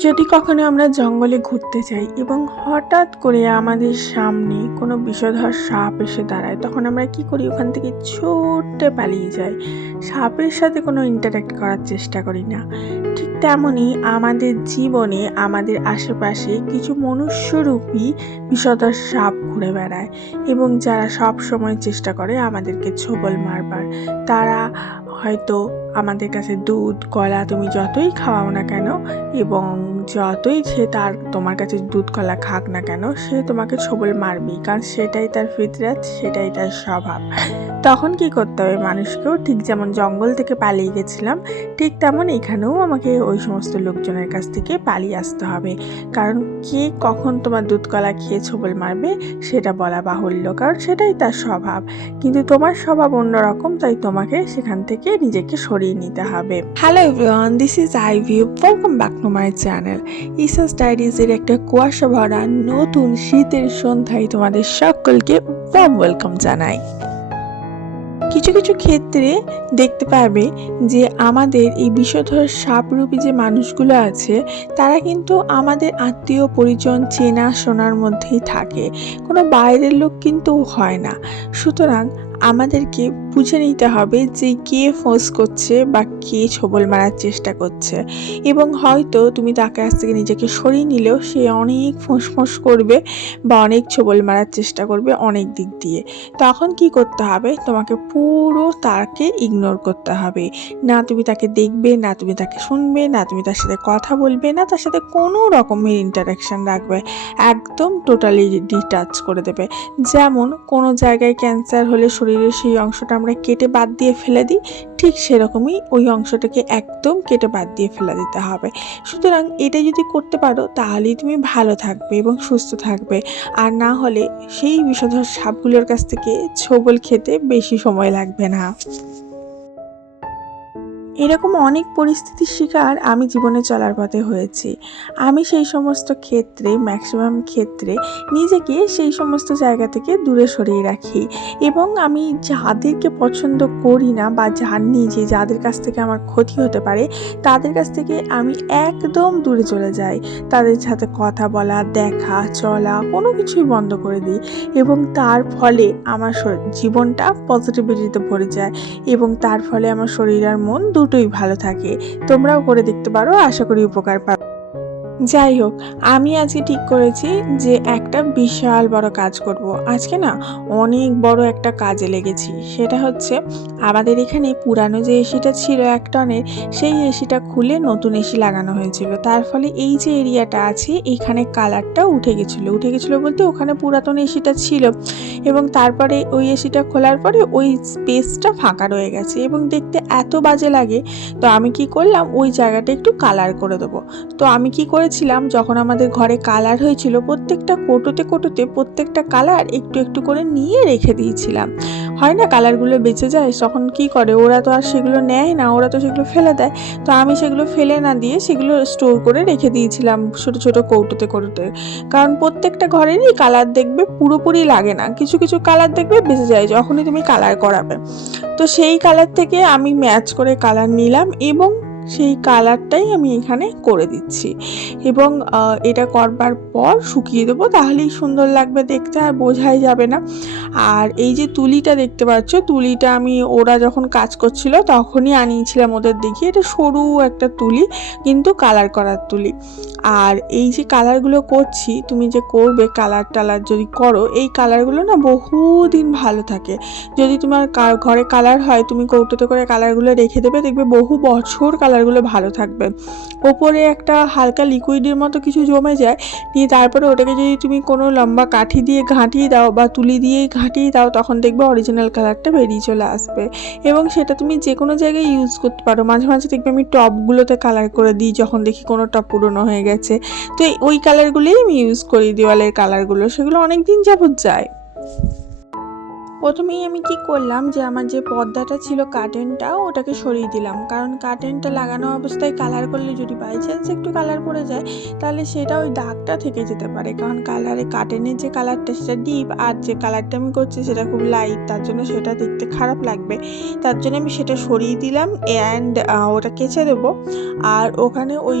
যদি কখনো আমরা জঙ্গলে ঘুরতে যাই এবং হঠাৎ করে আমাদের সামনে কোনো বিষধর সাপ এসে দাঁড়ায়, তখন আমরা কি করি? ওখান থেকে ছুটে পালিয়ে যাই। সাপের সাথে কোনো ইন্টারাক্ট করার চেষ্টা করি না। ঠিক তেমনই আমাদের জীবনে আমাদের আশেপাশে কিছু মনুষ্যরূপী বিষধর সাপ ঘুরে বেড়ায় এবং যারা সব সময় চেষ্টা করে আমাদেরকে ছোবল মারবার। তারা হয়তো আমাদের কাছে দুধ, কলা তুমি যতই খাওয়াও না কেন এবং যতই সে তার, তোমার কাছে দুধ, কলা খাক না কেন, সে তোমাকে ছবল মারবেই, কারণ সেটাই তার ফিতরাত, সেটাই তার স্বভাব। তখন কি করতে হবে? মানুষকেও ঠিক যেমন জঙ্গল থেকে পালিয়ে গেছিলাম, ঠিক তেমন এখানেও আমাকে ওই সমস্ত লোকজনের কাছ থেকে পালিয়ে আসতে হবে। কারণ কে কখন তোমার দুধ, কলা খেয়ে ছবল মারবে, সেটা বলা বাহুল্য, কারণ সেটাই তার স্বভাব। কিন্তু তোমার স্বভাব অন্যরকম, তাই তোমাকে সেখান থেকে নিজেকে সরিয়ে নিতে হবে। Hello everyone this is I view welcome back to my channel Isa's ডায়েরিজের একটা কুয়াশা ভরা নতুন শীতের সন্ধ্যায় তোমাদের সকলকে ওয়ার্ম ওয়েলকাম জানাই। কিছু কিছু ক্ষেত্রে দেখতে পাবে যে আমাদের এই বিষধর সাপরূপী যে মানুষগুলো আছে, তারা কিন্তু আমাদের আত্মীয় পরিজন চেনা শোনার মধ্যেই থাকে। কোনো বাইরের লোক কিন্তু হয় না। সুতরাং আমাদেরকে বুঝে নিতে হবে যে কে ফোঁস করছে বা কে ছবল মারার চেষ্টা করছে। এবং হয়তো তুমি তার কাছ থেকে নিজেকে সরিয়ে নিলেও সে অনেক ফোঁস ফোঁস করবে বা অনেক ছবল মারার চেষ্টা করবে অনেক দিক দিয়ে। তখন কি করতে হবে? তোমাকে পুরো তাকে ইগনোর করতে হবে। না তুমি তাকে দেখবে, না তুমি তাকে শুনবে, না তুমি তার সাথে কথা বলবে, না তার সাথে কোনো রকমের ইন্টারাকশান রাখবে। একদম টোটালি ডিটাচ করে দেবে। যেমন কোনো জায়গায় ক্যান্সার হলে শরীরের সেই অংশটা আমরা কেটে বাদ দিয়ে ফেলে দিই, ঠিক সেরকমই ওই অংশটাকে একদম কেটে বাদ দিয়ে ফেলে দিতে হবে। সুতরাং এটা যদি করতে পারো, তাহলেই তুমি ভালো থাকবে এবং সুস্থ থাকবে। আর না হলে সেই বিষধর সাপগুলোর কাছ থেকে ছোবল খেতে বেশি সময় লাগবে না। এরকম অনেক পরিস্থিতির শিকার আমি জীবনে চলার পথে হয়েছি। আমি সেই সমস্ত ক্ষেত্রে ম্যাক্সিমাম ক্ষেত্রে নিজেকে সেই সমস্ত জায়গা থেকে দূরে সরিয়ে রাখি এবং আমি যাদেরকে পছন্দ করি না বা জানি যে যাদের কাছ থেকে আমার ক্ষতি হতে পারে, তাদের কাছ থেকে আমি একদম দূরে চলে যাই। তাদের সাথে কথা বলা, দেখা, চলা, কোনো কিছুই বন্ধ করে দিই এবং তার ফলে আমার জীবনটা পজিটিভিটিতে ভরে যায় এবং তার ফলে আমার শরীর আর মন দুটোই ভালো থাকে। তোমরাও করে দেখতে পারো আশা করি উপকার পাবে। যাই হোক, আমি আজকে ঠিক করেছি যে একটা বিশাল বড় কাজ করব। আজকে না অনেক বড় একটা কাজে লেগেছি। সেটা হচ্ছে আমাদের এখানে পুরানো যে এসিটা ছিল এক টনের সেই এসিটা খুলে নতুন এসি লাগানো হয়েছিল। তার ফলে এই যে এরিয়াটা আছে, এখানে কালারটা উঠে গেছিল। উঠে গেছিল বলতে ওখানে পুরাতন এসিটা ছিল এবং তারপরে ওই এসিটা খোলার পরে ওই স্পেসটা ফাঁকা রয়ে গেছে এবং দেখতে এত বাজে লাগে। তো আমি কি করলাম, ওই জায়গাটা একটু কালার করে দেবো। তো আমি কি করেছিলাম, যখন আমাদের ঘরে কালার হয়েছিল, প্রত্যেকটা কোটোতে কোটোতে প্রত্যেকটা কালার একটু একটু করে নিয়ে রেখে দিয়েছিলাম। হয় না কালারগুলো বেঁচে যায়, তখন কি করে? ওরা তো আর সেগুলো নেয় না, ওরা তো সেগুলো ফেলে দেয়। তো আমি সেগুলো ফেলে না দিয়ে সেগুলো স্টোর করে রেখে দিয়েছিলাম ছোট ছোট কৌটোতে কৌটোতে। কারণ প্রত্যেকটা ঘরেরই কালার দেখবে পুরোপুরি লাগে না। কিছু কিছু কালার দেখবে বেঁচে যায়, যখনই তুমি কালার করাবে। তো সেই কালার থেকে আমি ম্যাচ করে কালার নিলাম এবং সেই কালারটাই আমি এখানে করে দিচ্ছি। এবং এটা করবার পর শুকিয়ে দেবো, তাহলেই সুন্দর লাগবে দেখতে আর বোঝাই যাবে না। আর এই যে তুলিটা দেখতে পাচ্ছ, তুলিটা আমি, ওরা যখন কাজ করছিল তখনই আনিয়েছিলাম ওদের দেখি এটা সরু একটা তুলি, কিন্তু কালার করার তুলি। আর এই যে কালারগুলো করছি, তুমি যে করবে কালার টালার যদি করো, এই কালারগুলো না বহুদিন ভালো থাকে। যদি তোমার ঘরে কালার হয়, তুমি কৌটোতে করে কালারগুলো রেখে দেবে, দেখবে বহু বছর কালারগুলো ভালো থাকবে। ওপরে একটা হালকা লিকুইডের মতো কিছু জমে যায়, দিয়ে তারপরে ওটাকে যদি তুমি কোনো লম্বা কাঠি দিয়ে ঘাঁটিয়ে দাও বা তুলি দিয়েই ঘাঁটিয়ে দাও, তখন দেখবে অরিজিনাল কালারটা বেরিয়ে চলে আসবে। এবং সেটা তুমি যে কোনো জায়গায় ইউজ করতে পারো। মাঝে মাঝে দেখবে আমি টপগুলোতে কালার করে দিই, যখন দেখি কোনো টপ পুরনো হয়ে গেছে। তো ওই কালারগুলোই আমি ইউজ করি দেওয়ালের কালারগুলো সেগুলো অনেক দিন যাবত যায়। প্রথমেই আমি কি করলাম যে আমার যে পর্দাটা ছিল কার্টেনটা ওটাকে সরিয়ে দিলাম। কারণ কার্টেনটা লাগানো অবস্থায় কালার করলে যদি বাই চান্স একটু কালার পড়ে যায়, তাহলে সেটা ওই দাগটা থেকে যেতে পারে। কারণ কালারে কার্টেনের যে কালারটা সেটা ডিপ আর যে কালারটা আমি করছি সেটা খুব লাইট তার জন্য সেটা দেখতে খারাপ লাগবে। তার জন্য আমি সেটা সরিয়ে দিলাম অ্যান্ড ওটা কেচে দেবো। আর ওখানে ওই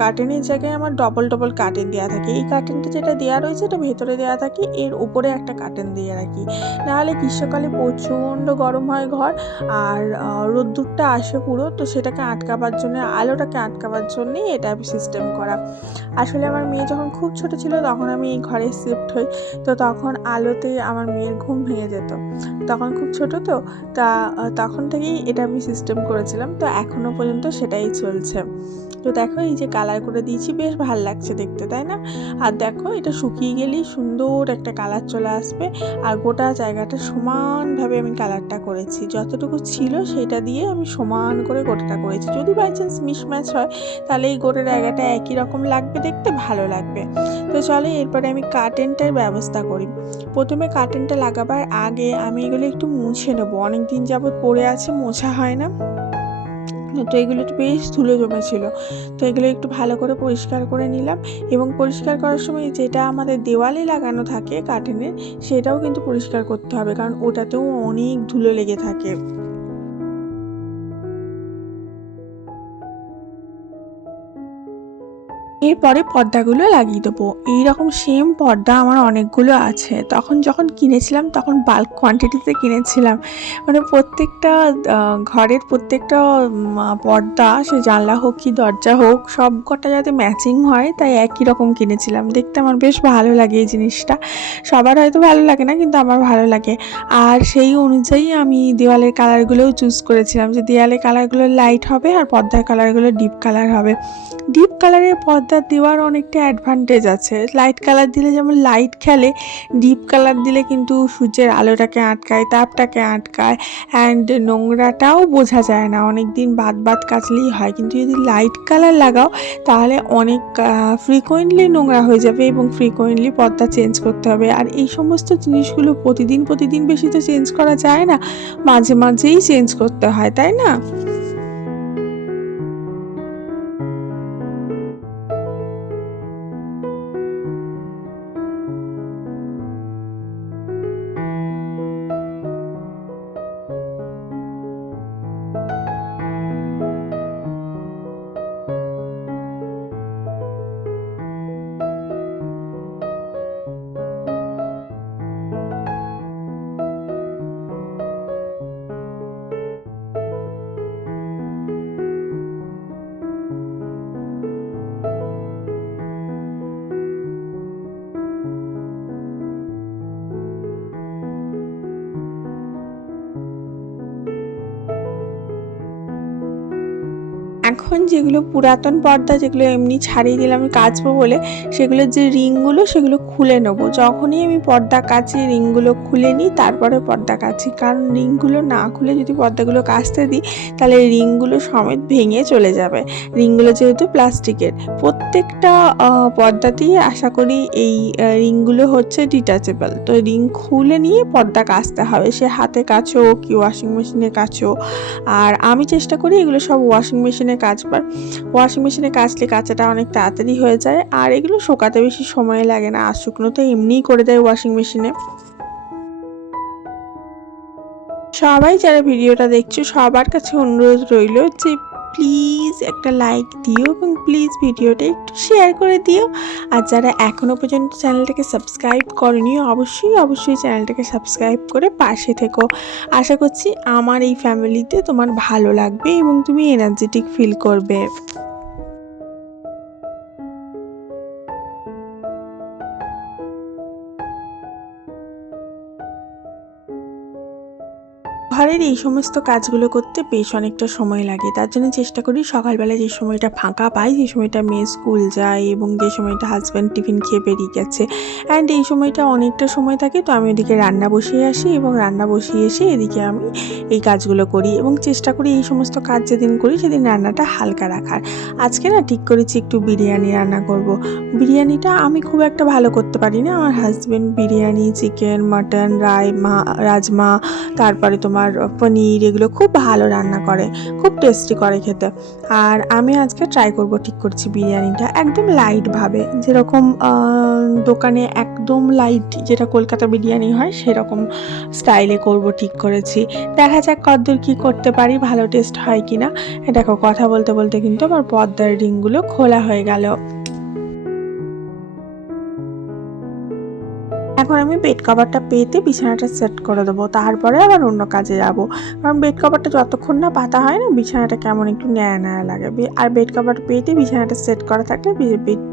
কার্টেনের জায়গায় আমার ডবল ডবল কার্টেন দেওয়া থাকে। এই কার্টেনটা যেটা দেওয়া রয়েছে, এটা ভেতরে দেওয়া থাকে, এর উপরে একটা কার্টেন দিয়ে রাখি। নাহলে গ্রীষ্মকালে প্রচণ্ড গরম হয় ঘর আর রোদ্দুরটা আসে পুরো। তো সেটাকে আটকাবার জন্য, আলোটাকে আটকাবার জন্যই এটা সিস্টেম করা। আসলে আমার মেয়ে যখন খুব ছোট ছিল তখন আমি এই ঘরে শিফট হই। তো তখন আলোতে আমার মেয়ের ঘুম ভেঙে যেত। তখন খুব ছোট তো, তা তখন থেকেই এটা আমি সিস্টেম করেছিলাম। তো এখনও পর্যন্ত সেটাই চলছে। তো দেখো এই যে কালার করে দিয়েছি, বেশ ভালো লাগছে দেখতে, তাই না? আর দেখো এটা শুকিয়ে গেলেই সুন্দর একটা কালার চলে আসবে। আর গোটা জায়গাটা সমানভাবে আমি কালারটা করেছি। যতটুকু ছিল সেটা দিয়ে আমি সমান করে গোটাটা করেছি। যদি বাই চান্স মিসম্যাচ হয়, তাহলে এই গোটা জায়গাটা একই রকম লাগবে, দেখতে ভালো লাগবে। তো চলো এরপরে আমি কার্টেনটার ব্যবস্থা করি। প্রথমে কার্টেনটা লাগাবার আগে আমি এগুলো একটু মুছে নেব। অনেক দিন যাবত পড়ে আছে, মোছা হয় না। তো এগুলো বেশ ধুলো জমেছিল। তো এগুলো একটু ভালো করে পরিষ্কার করে নিলাম এবং পরিষ্কার করার সময় যেটা আমাদের দেওয়ালে লাগানো থাকে কার্টেনের সেটাও কিন্তু পরিষ্কার করতে হবে, কারণ ওটাতেও অনেক ধুলো লেগে থাকে। এরপরে পর্দাগুলো লাগিয়ে দেবো। এইরকম সেম পর্দা আমার অনেকগুলো আছে। তখন যখন কিনেছিলাম, তখন বাল্ক কোয়ান্টিটিতে কিনেছিলাম। মানে প্রত্যেকটা ঘরের প্রত্যেকটা পর্দা, সে জানলা হোক কি দরজা হোক, সব কটা যাতে ম্যাচিং হয়, তাই একই রকম কিনেছিলাম। দেখতে আমার বেশ ভালো লাগে এই জিনিসটা। সবার হয়তো ভালো লাগে না, কিন্তু আমার ভালো লাগে। আর সেই অনুযায়ী আমি দেওয়ালের কালারগুলোও চুজ করেছিলাম। যে দেওয়ালের কালারগুলো লাইট হবে আর পর্দার কালারগুলো ডিপ কালার হবে। ডিপ কালারের পর্দা দেওয়ার অনেকটা অ্যাডভান্টেজ আছে। লাইট কালার দিলে যেমন লাইট খেলে ডিপ কালার দিলে কিন্তু সূর্যের আলোটাকে আটকায়, তাপটাকে আটকায় অ্যান্ড নোংরাটাও বোঝা যায় না। অনেক দিন বাদ বাদ কাচলেই হয়। কিন্তু যদি লাইট কালার লাগাও, তাহলে অনেক ফ্রিকোয়েন্টলি নোংরা হয়ে যাবে এবং ফ্রিকোয়েন্টলি পর্দা চেঞ্জ করতে হবে। আর এই সমস্ত জিনিসগুলো প্রতিদিন প্রতিদিন বেশি তো চেঞ্জ করা যায় না। মাঝে মাঝেই চেঞ্জ করতে হয়, তাই না? এখন যেগুলো পুরাতন পর্দা, যেগুলো এমনি ছাড়িয়ে দিলাম কাচবো বলে, সেগুলোর যে রিংগুলো, সেগুলো খুলে নেব। যখনই আমি পর্দা কাচি, রিংগুলো খুলে নিই, তারপরে পর্দা কাচি। কারণ রিংগুলো না খুলে যদি পর্দাগুলো কাচতে দিই, তাহলে রিংগুলো সমেত ভেঙে চলে যাবে। রিংগুলো যেহেতু প্লাস্টিকের। প্রত্যেকটা পর্দাতেই আশা করি এই রিংগুলো হচ্ছে ডিটাচেবল তো রিং খুলে নিয়ে পর্দা কাচতে হবে। সে হাতে কাচো, কি ওয়াশিং মেশিনে কাচো। আর আমি চেষ্টা করি এগুলো সব ওয়াশিং মেশিনে কাচবার ওয়াশিং মেশিনে কাচলে কাচাটা অনেক তাড়াতাড়ি হয়ে যায়। আর এগুলো শোকাতে বেশি সময় লাগে না। আর শুকনো তো এমনিই করে দেয় ওয়াশিং মেশিনে সবাই যারা ভিডিওটা দেখছ, সবার কাছে অনুরোধ রইল যে প্লিজ একটা লাইক দিও এবং প্লিজ ভিডিওটা একটু শেয়ার করে দিও। আর যারা এখনও পর্যন্ত চ্যানেলটাকে সাবস্ক্রাইব করনি, অবশ্যই অবশ্যই চ্যানেলটাকে সাবস্ক্রাইব করে পাশে থেকো। আশা করছি আমার এই ফ্যামিলিতে তোমার ভালো লাগবে এবং তুমি এনার্জেটিক ফিল করবে। ঘরের এই সমস্ত কাজগুলো করতে বেশ অনেকটা সময় লাগে। তার জন্য চেষ্টা করি সকালবেলা যে সময়টা ফাঁকা পাই, যে সময়টা মেয়ে স্কুল যায় এবং যে সময়টা হাজব্যান্ড টিফিন খেয়ে বেরিয়ে গেছে। অ্যান্ড এই সময়টা অনেকটা সময় থাকে, তো আমি ওদিকে রান্না বসিয়ে আসি এবং রান্না বসিয়ে এসে এদিকে আমি এই কাজগুলো করি এবং চেষ্টা করি এই সমস্ত কাজ যেদিন করি সেদিন রান্নাটা হালকা রাখার। আজকে না ঠিক করেছি একটু বিরিয়ানি রান্না করব। বিরিয়ানিটা আমি খুব একটা ভালো করতে পারি না। আমার হাজব্যান্ড বিরিয়ানি চিকেন মাটন রাই মা, রাজমা, তারপরে তোমার পনির এগুলো খুব ভালো রান্না করে, খুব টেস্টি করে খেতে। আর আমি আজকে ট্রাই করব ঠিক করছি বিরিয়ানিটা একদম লাইটভাবে যেরকম দোকানে একদম লাইট যেটা কলকাতা বিরিয়ানি হয়, সেরকম স্টাইলে করব ঠিক করেছি। দেখা যাক কতদূর কী করতে পারি, ভালো টেস্ট হয় কি না দেখো, কথা বলতে বলতে কিন্তু আমার পর্দার রিংগুলো খোলা হয়ে গেল। এখন আমি বেড কভারটা পেতে বিছানাটা সেট করে দেবো। তারপরে আবার অন্য কাজে যাব। কারণ বেড কভারটা যতক্ষণ না পাতা হয় না, বিছানাটা কেমন একটু ন্যাড়া ন্যাড়া লাগে। আর বেড কভার পেতে বিছানাটা সেট করা থাকলে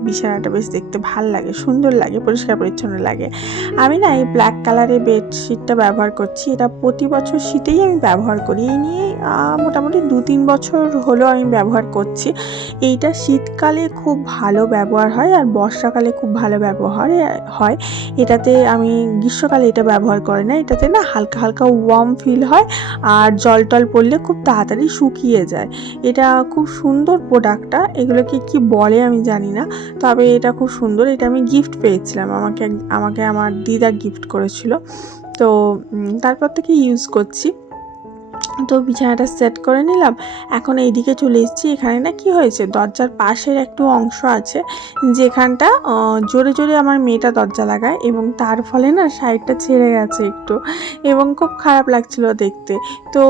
বিছানাটা বেশ দেখতে ভালো লাগে, সুন্দর লাগে, পরিষ্কার পরিচ্ছন্ন লাগে। আমি না এই ব্ল্যাক কালারের বেডশিটটা ব্যবহার করছি। এটা প্রতি বছর শীতেই আমি ব্যবহার করি। এই নিয়ে মোটামুটি দু তিন বছর হলো আমি ব্যবহার করছি। এইটা শীতকালে খুব ভালো ব্যবহার হয় আর বর্ষাকালে খুব ভালো ব্যবহার হয়। এটাতে আমি গ্রীষ্মকালে এটা ব্যবহার করি না এটাতে না হালকা হালকা ওয়ার্ম ফিল হয় আর জল টল পড়লে খুব তাড়াতাড়ি শুকিয়ে যায়। এটা খুব সুন্দর প্রোডাক্টটা এগুলোকে কি বলে আমি জানি না তবে এটা খুব সুন্দর এটা আমি গিফট পেয়েছিলাম আমাকে আমাকে আমার দিদা গিফট করেছিল। তো তারপর থেকে ইউজ করছি। তো বিছানাটা সেট করে নিলাম। এখন এইদিকে চলে এসেছি। এখানে না কি হয়েছে? দরজার পাশের একটু অংশ আছে, যেখানটা জোরে জোরে আমার মেয়েটা দরজা লাগায় এবং তার ফলে না সাইডটা ছেড়ে গেছে একটু এবং খুব খারাপ লাগছিল দেখতে। তো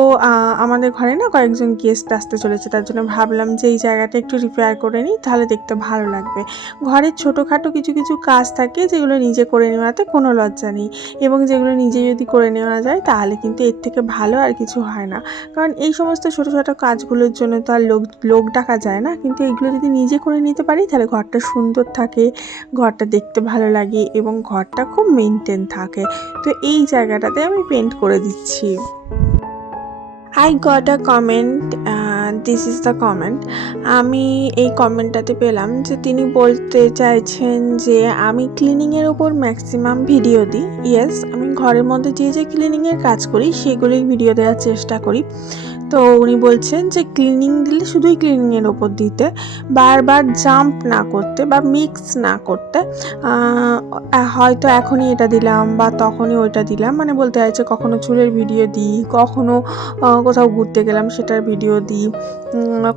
আমাদের ঘরে না কয়েকজন গেস্ট আসতে চলেছে। তার জন্য ভাবলাম যে এই জায়গাটা একটু রিপেয়ার করে নিই, তাহলে দেখতে ভালো লাগবে। ঘরের ছোটোখাটো কিছু কিছু কাজ থাকে যেগুলো নিজে করে নেওয়াতে কোনো লজ্জা নেই এবং যেগুলো নিজে যদি করে নেওয়া যায়, তাহলে কিন্তু এর থেকে ভালো আর কিছু হয় না। কারণ এই সমস্ত ছোটো ছোটো কাজগুলোর জন্য তো আর লোক লোক ডাকা যায় না। কিন্তু এগুলো যদি নিজে করে নিতে পারি, তাহলে ঘরটা সুন্দর থাকে, ঘরটা দেখতে ভালো লাগে এবং ঘরটা খুব মেনটেন থাকে। তো এই জায়গাটাতে আমি পেন্ট করে দিচ্ছি। I got a comment this is the comment আমি এই কমেন্টটাতে পেলাম যে তিনি বলতে চাইছেন যে আমি ক্লিনিংয়ের ওপর ম্যাক্সিমাম ভিডিও দিই। ইয়েস আমি ঘরের মধ্যে যে যে ক্লিনিংয়ের কাজ করি, সেগুলোই ভিডিও দেওয়ার চেষ্টা করি। তো উনি বলছেন যে ক্লিনিং দিলে শুধুই ক্লিনিংয়ের ওপর দিতে, বারবার জাম্প না করতে বা মিক্স না করতে হয়তো এখনই এটা দিলাম বা তখনই ওইটা দিলাম মানে বলতে চাইছে কখনো চুলের ভিডিও দিই, কখনো কোথাও ঘুরতে গেলাম সেটার ভিডিও দিই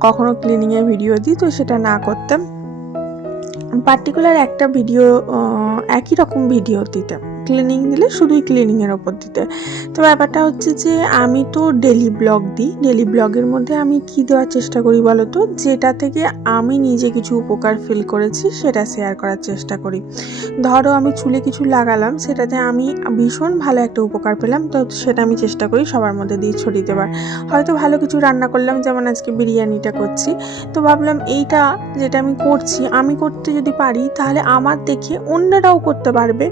কখনো ক্লিনিংয়ের ভিডিও দিই, তো সেটা না করতে। পার্টিকুলার একটা ভিডিও একই রকম ভিডিও দিতে। ক্লিনিং দিলে শুধুই ক্লিনিংয়ের ওপর দিতে। তো ব্যাপারটা হচ্ছে যে আমি তো ডেলি ব্লগ দিই। ডেলি ব্লগের মধ্যে আমি কি দেওয়ার চেষ্টা করি বলো তো? যেটা থেকে আমি নিজে কিছু উপকার ফিল করেছি সেটা শেয়ার করার চেষ্টা করি। ধরো আমি চুলে কিছু লাগালাম, সেটাতে আমি ভীষণ ভালো একটা উপকার পেলাম, তো সেটা আমি চেষ্টা করি সবার মধ্যে দিয়ে ছড়িয়ে দেওয়ার। হয়তো ভালো কিছু রান্না করলাম, যেমন আজকে বিরিয়ানিটা করছি। তো ভাবলাম এইটা যেটা আমি করছি, আমি করতে যদি পারি, তাহলে আমার দেখে অন্যরাও করতে পারবে।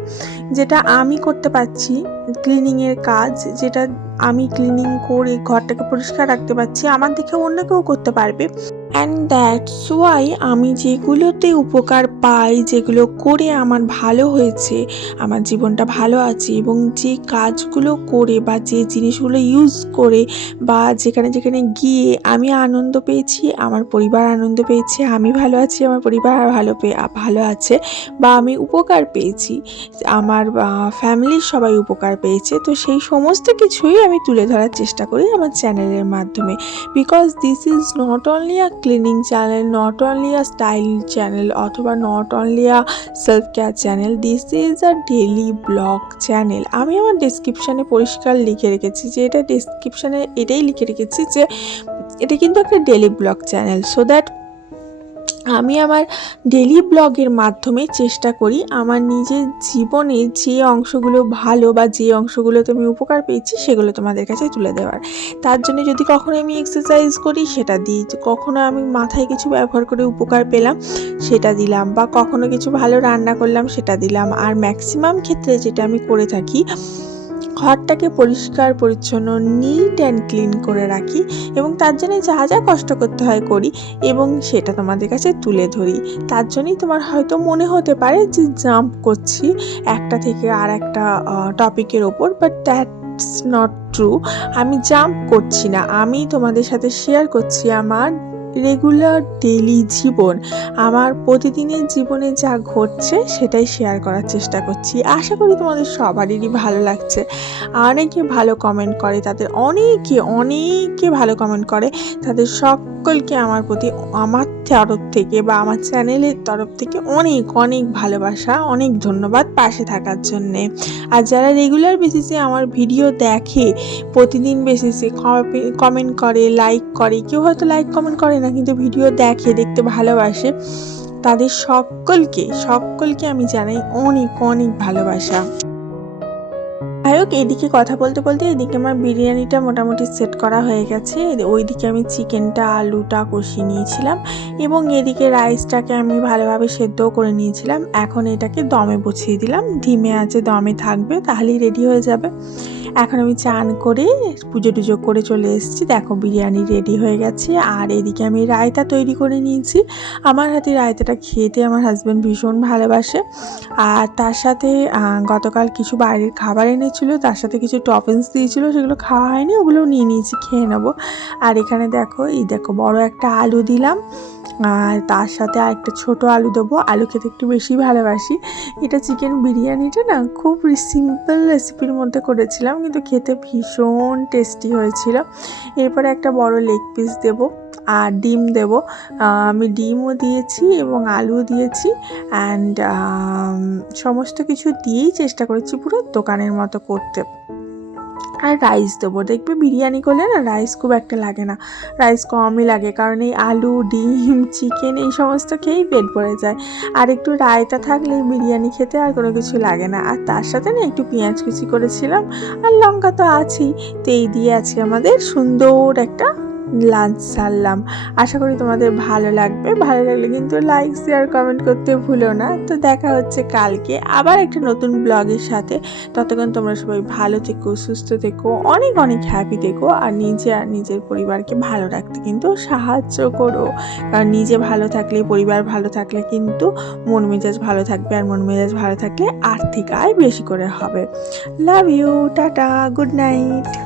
যেটা আমি করতে পারছি ক্লিনিংয়ের কাজ যেটা আমি ক্লিনিং করে ঘরটাকে পরিষ্কার রাখতে পারছি, আমার দেখে অন্য কেউ করতে পারবে। অ্যান্ড দ্যাটস ওয়াই আমি যেগুলোতে উপকার পাই, যেগুলো করে আমার ভালো হয়েছে, আমার জীবনটা ভালো আছে এবং যে কাজগুলো করে বা যে জিনিসগুলো ইউজ করে বা যেখানে যেখানে গিয়ে আমি আনন্দ পেয়েছি, আমার পরিবার আনন্দ পেয়েছে, আমি ভালো আছি, আমার পরিবার ভালো পেয়ে ভালো আছে বা আমি উপকার পেয়েছি, আমার ফ্যামিলির সবাই উপকার পেয়েছে, তো সেই সমস্ত কিছুই আমি তুলে ধরার চেষ্টা করি আমার চ্যানেলের মাধ্যমে। Because this is not only a cleaning channel not only a style channel অথবা not only a self care channel this is a daily blog channel আমি আমার ডিসক্রিপশানে পরিষ্কার লিখে রেখেছি যে এটা ডিসক্রিপশানে এটাই লিখে রেখেছি যে এটা কিন্তু একটা daily blog channel so that আমি আমার ডেলি ব্লগের মাধ্যমে চেষ্টা করি আমার নিজের জীবনে যে অংশগুলো ভালো বা যে অংশগুলোতে আমি উপকার পেয়েছি সেগুলো তোমাদের কাছে তুলে দেওয়ার। তার জন্য যদি কখনো আমি এক্সারসাইজ করি সেটা দিই। কখনো আমি মাথায় কিছু ব্যবহার করে উপকার পেলাম সেটা দিলাম বা কখনো কিছু ভালো রান্না করলাম সেটা দিলাম। আর ম্যাক্সিমাম ক্ষেত্রে যেটা আমি করে থাকি ঘরটাকে পরিষ্কার, পরিচ্ছন্ন নিট অ্যান্ড ক্লিন করে রাখি এবং তার জন্য যা যা কষ্ট করতে হয় করি এবং সেটা তোমাদের কাছে তুলে ধরি। তার জন্যই তোমার হয়তো মনে হতে পারে যে জাম্প করছি একটা থেকে আর একটা টপিকের ওপর বাট দ্যাটস নট ট্রু আমি জাম্প করছি না। আমি তোমাদের সাথে শেয়ার করছি আমার রেগুলার ডেলি জীবন, আমার প্রতিদিনের জীবনে যা ঘটছে সেটাই শেয়ার করার চেষ্টা করছি। আশা করি তোমাদের সবারই ভালো লাগছে। অনেকে ভালো কমেন্ট করে, তাদের অনেকে অনেকে ভালো কমেন্ট করে। তাদের সকলকে আমার প্রতি, আমার তরফ থেকে বা আমার চ্যানেলের তরফ থেকে অনেক অনেক ভালোবাসা, অনেক ধন্যবাদ পাশে থাকার জন্যে। আর যারা রেগুলার বেসিসে আমার ভিডিও দেখে, প্রতিদিন বেসিসে কমেন্ট করে লাইক করে, কেউ হয়তো লাইক কমেন্ট করে না কিন্তু ভিডিও দেখে দেখতে ভালোবাসে। তাদের সকলকে সকলকে আমি জানাই অনেক অনেক ভালোবাসা। হোক এদিকে কথা বলতে বলতে এদিকে আমার বিরিয়ানিটা মোটামুটি সেট করা হয়ে গেছে। ওইদিকে আমি চিকেনটা, আলুটা কষিয়ে নিয়েছিলাম এবং এদিকে রাইসটাকে আমি ভালোভাবে সেদ্ধও করে নিয়েছিলাম। এখন এটাকে দমে বসিয়ে দিলাম। ধিমে আছে, দমে থাকবে, তাহলেই রেডি হয়ে যাবে। এখন আমি চান করে পুজো টুজো করে চলে এসেছি। দেখো, বিরিয়ানি রেডি হয়ে গেছে। আর এদিকে আমি রায়তা তৈরি করে নিয়েছি। আমার হাতে রায়তাটা খেতে আমার হাজব্যান্ড ভীষণ ভালোবাসে। আর তার সাথে গতকাল কিছু বাইরের খাবার এনেছিল তার সাথে কিছু টপিংস দিয়েছিল, সেগুলো খাওয়া হয়নি, ওগুলোও নিয়ে নিয়েছি, খেয়ে নেব। আর এখানে দেখো, এই দেখো বড় একটা আলু দিলাম, আর তার সাথে আর একটা ছোটো আলু দেবো। আলু খেতে একটু বেশি ভালোবাসি। এটা চিকেন বিরিয়ানিটা না, খুব সিম্পল রেসিপির মধ্যে করেছিলাম, কিন্তু খেতে ভীষণ টেস্টি হয়েছিল। এরপরে একটা বড় লেগ পিস দেবো। আর ডিম দেবো। আমি ডিমও দিয়েছি এবং আলুও দিয়েছি। অ্যান্ড সমস্ত কিছু দিয়েই চেষ্টা করেছি পুরো দোকানের মতো করতে। আর রাইস দেবো। দেখবে বিরিয়ানি করলে না রাইস খুব একটা লাগে না। রাইস কমই লাগে কারণ এই আলু, ডিম চিকেন এই সমস্ত খেয়েই পেট ভরে যায়। আর একটু রায়তা থাকলে বিরিয়ানি খেতে আর কোনো কিছু লাগে না। আর তার সাথে না একটু পেঁয়াজ কুচি করেছিলাম। আর লঙ্কা তো আছেই। তো এই দিয়ে আজকে আমাদের সুন্দর একটা লাঞ্চ সারলাম আশা করি তোমাদের ভালো লাগবে। ভালো লাগলে কিন্তু লাইক শেয়ার কমেন্ট করতে ভুলো না। তো দেখা হচ্ছে কালকে আবার একটা নতুন ব্লগের সাথে। ততক্ষণ তোমরা সবাই ভালো থেকো, সুস্থ থেকো, অনেক অনেক হ্যাপি থেকো। আর নিজে আর নিজের পরিবারকে ভালো রাখতে কিন্তু সাহায্য করো। কারণ নিজে ভালো থাকলে, পরিবার ভালো থাকলে কিন্তু মন মেজাজ ভালো থাকবে। আর মন মেজাজ ভালো থাকলে আর্থিক আয় বেশি করে হবে। Love you tata good night